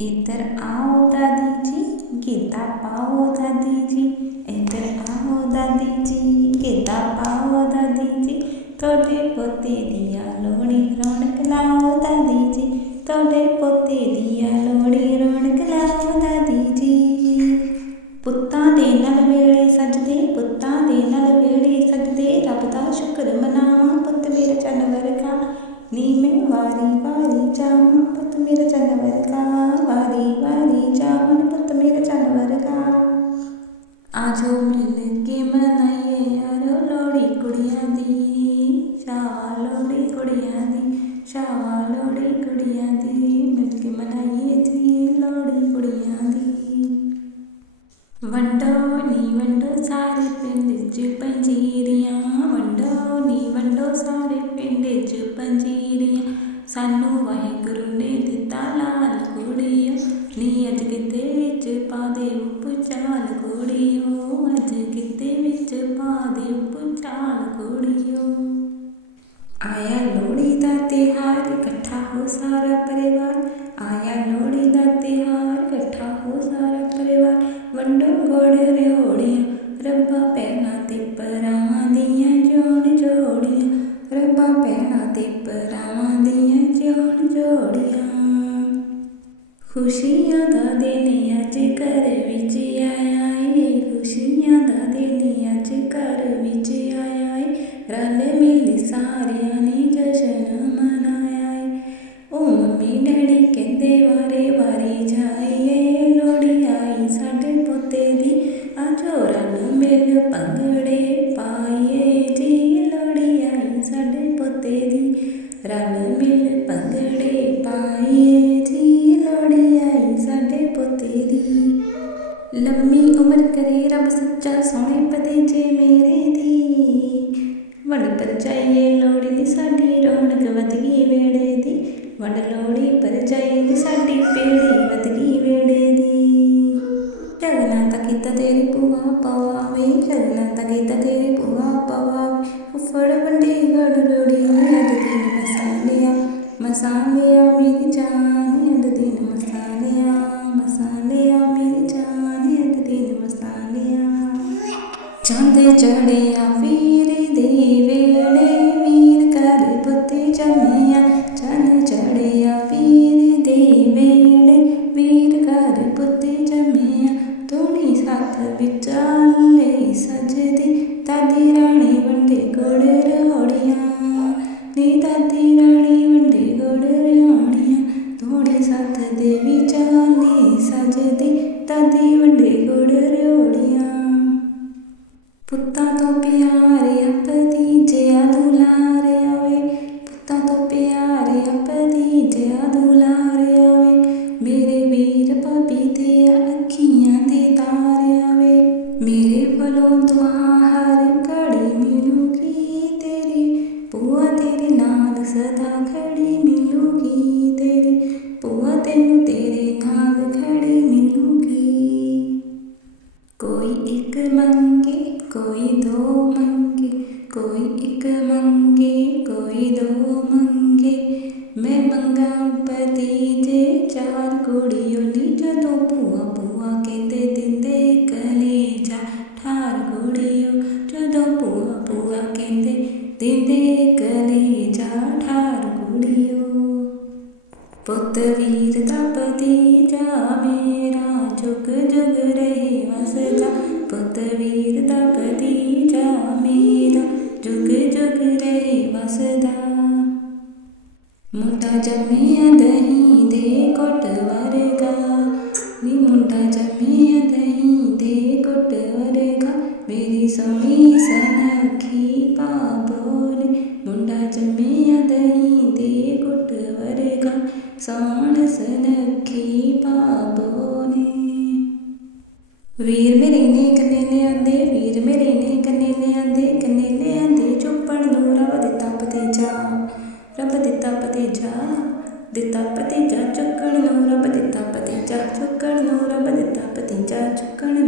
ਇੱਧਰ ਆਓ ਦਾਦੀ ਜੀ ਗਿੱਧਾ ਪਾਓ ਦਾਦੀ ਜੀ? ਇੱਧਰ ਆਓ ਦਾਦੀ ਜੀ ਗਿੱਧਾ ਪਾਓ ਦਾਦੀ ਜੀ? ਤੁਹਾਡੇ ਪੋਤੇ ਦੀਆਂ ਲੋਹੜੀ ਰੌਣਕ ਲਾਓ ਦਾਦੀ ਜੀ। ਤੁਹਾਡੇ ਪੋਤੇ ਦੀਆਂ ਲੋਹੜੀ ਰੌਣਕ ਲਾਓ ਦਾਦੀ ਜੀ। ਪੁੱਤਾਂ ਦੇ ਨਾਲ ਵੇਲੇ ਮੈਂ ਵਾਰੀ ਵਾਰੀ ਜਾਵਾਂ ਪੁੱਤ ਮੇਰਾ ਚੰਨ ਵਰਗਾ ਵਾਰੀ ਵਾਰੀ ਜਾਵਾਂ ਪੁੱਤ ਮੇਰਾ ਚੰਨ ਵਰਗਾ ਆਜੋ ਮਿਲ ਕੇ ਮਨਾਈਏ ਯਾਰੋ ਲੋਹੜੀ ਕੁੜੀਆਂ ਦੀ ਸ਼ਾਵਾ ਲੋਹੜੀ ਕੁੜੀਆਂ ਦੀ ਸ਼ਾਵਾ ਲੋਹੜੀ ਕੁੜੀਆਂ ਦੀ ਮਿਲ ਕੇ ਮਨਾਈਏ ਜੀ ਲੋਹੜੀ ਕੁੜੀਆਂ ਦੀ ਵੰਡੋ ਸਾਨੂੰ ਵਾਹਿਗੁਰੂ ਨੇ ਦਿੱਤਾ ਲਾਲ ਕੁੜੀਓ ਨੀ ਅੱਜ ਕਿਤੇ ਵਿੱਚ ਪਾ ਦੇ ਉਪਚਾਲ ਕੁੜੀਓ ਅੱਜ ਕਿਤੇ ਵਿੱਚ ਪਾ ਦੇ ਉਪਚਾਲ ਕੁੜੀਓ ਆਇਆ ਲੋਹੜੀ ਦਾ ਤਿਉਹਾਰ ਖੁਸ਼ੀਆਂ ਦਾ ਦਿਨ ਅੱਜ ਘਰ ਵਿੱਚ ਆਇਆ ਏ। ਖੁਸ਼ੀਆਂ ਦਾ ਦਿਨ ਅੱਜ ਘਰ ਵਿੱਚ ਆਇਆ ਏ। ਰਲ ਮਿਲ ਸਾਰਿਆਂ ਨੇ ਜਸ਼ਨ ਮਨਾਇਆ ਏ। ਉਹ ਮੰਮੀ ਡੈਡੀ ਕਹਿੰਦੇ, ਵਾਰੇ ਵਾਰੀ ਜਾਈਏ ਲੋੜੀ ਆਈ ਸਾਡੇ ਪੁੱਤੇ ਦੀ। ਆਜੋ ਰਲ ਮਿਲ ਭੰਗੜੇ ਪਾਈਏ ਜੀ। ਲੋੜੀ ਆਈ ਸਾਡੇ ਪੁੱਤੇ ਦੀ। ਰਲ ਮਿਲ ਭੰਗੜੇ ਪਾਈਏ ਜਗਨਾ ਤੇਰੀ ਭੂਆ ਪਵਾਵੇ ਜਗਨਾ ਤਾਂ ਕੀਤਾ ਤੇਰੀ ਭੂਆ ਪਵਾਵੇ। ਉਫੜ ਵੰਡੀ ਗੜ ਰੋੜੀ ਅੱਜ ਦਿਨ ਮਸਾਲਿਆ ਮਸਾਲਿਆ ਮੇਰੀ ਜਾਨ ਅੱਜ ਦਿਨ ਮਸਾਲਿਆ ਮਸਾਲਿਆ ਮੇਰੀ ਜਾਨ ਅੱਜ ਦਿਨ ਮਸਾਲਿਆ। ਚੰਦ ਚੜਿਆ ਵੀਰ ਦੇਵੇ ਦਾਦੀ ਵੰਡੇ ਗੁੜ ਰੋੜੀਆਂ। ਪੁੱਤਾਂ ਤੋਂ ਪਿਆਰੇ ਆਪਦੀ ਜਿਆ ਦੁਲਾਰੇ ਆਵੇ ਪੁੱਤਾਂ ਤੋਂ ਪਿਆਰੇ ਆਪਦੀ ਜਿਆ ਦੁਲਾਰੇ ਆਵੇ ਮੇਰੇ ਵੀਰ ਭਾਬੀ ਤੇ ਅੱਖੀਆਂ ਦੇ ਤਾਰੇ ਆਵੇ ਮੇਰੇ ਵੱਲੋਂ ਦੁਆ ਹਰ ਘੜੀ ਮਿਲੂਗੀ ਤੇਰੀ। ਭੂਆ ਤੇਰੇ ਨਾਲ ਸਦਾ ਖੜੀ ਮੰਗੇ ਕੋਈ ਦੋ ਮੰਗੇ ਮੈਂ ਮੰਗਾ ਭਤੀਜੇ ਚਾਰ ਕੁੜੀਓ ਨੀ ਜਦੋਂ ਭੂਆ ਭੂਆ ਕਹਿੰਦੇ ਦਿੰਦੇ ਕਲੇਜਾ ਠਾਰ ਕੁੜੀਓ ਜਦੋਂ ਭੂਆ ਭੂਆ ਕਹਿੰਦੇ ਦਿੰਦੇ ਕਲੇਜਾ ਠਾਰ ਕੁੜੀਓ ਪੁੱਤ ਵੀਰ ਦਾ ਭਤੀਜਾ ਮੇਰਾ ਜੁਗ ਜੁਗ ਰਹੇ ਵਸਦਾ ਜੰਮਿਆ ਦਹੀਂ ਦੇ ਘੁੱਟ ਵਰਗਾ। ਨੀ ਮੁੰਡਾ ਜੰਮਿਆ ਦਹੀਂ ਦੇ ਘੁੱਟ ਵਰਗਾ। ਮੇਰੀ ਸੋਹਣੀ ਸਨਖੀ ਪਾਬੋਲੇ ਮੁੰਡਾ ਜੰਮਿਆ ਦਹੀਂ ਦੇ ਘੁੱਟ ਵਰਗਾ। ਸੋਹਣ ਸਨਖੀ ਪਾਬੋਲੇ ਵੀਰ ਮੇਰੇ ਨੇ ਕੰਨੇ ਲਿਆਂਦੇ ਵੀਰ ਮੇਰੇ ਨੇ ਕੰਨੇ ਲਿਆਂਦੇ ਕੰਨੇ ਲਿਆਂਦੇ ਚੁੱਪਣ ਨੂੰ ਦੇ ਤਪਦੇ ਭਤੀਜਾ ਰੱਬ ਦਿੱਤਾ ਭਤੀਜਾ ਦਿੱਤਾ ਭਤੀਜਾ ਚੁੱਕਣ ਨੂੰ, ਰੱਬ ਦਿੱਤਾ ਭਤੀਜਾ ਚੁੱਕਣ ਨੂੰ, ਰੱਬ ਦਿੱਤਾ ਭਤੀਜਾ ਚੁੱਕਣ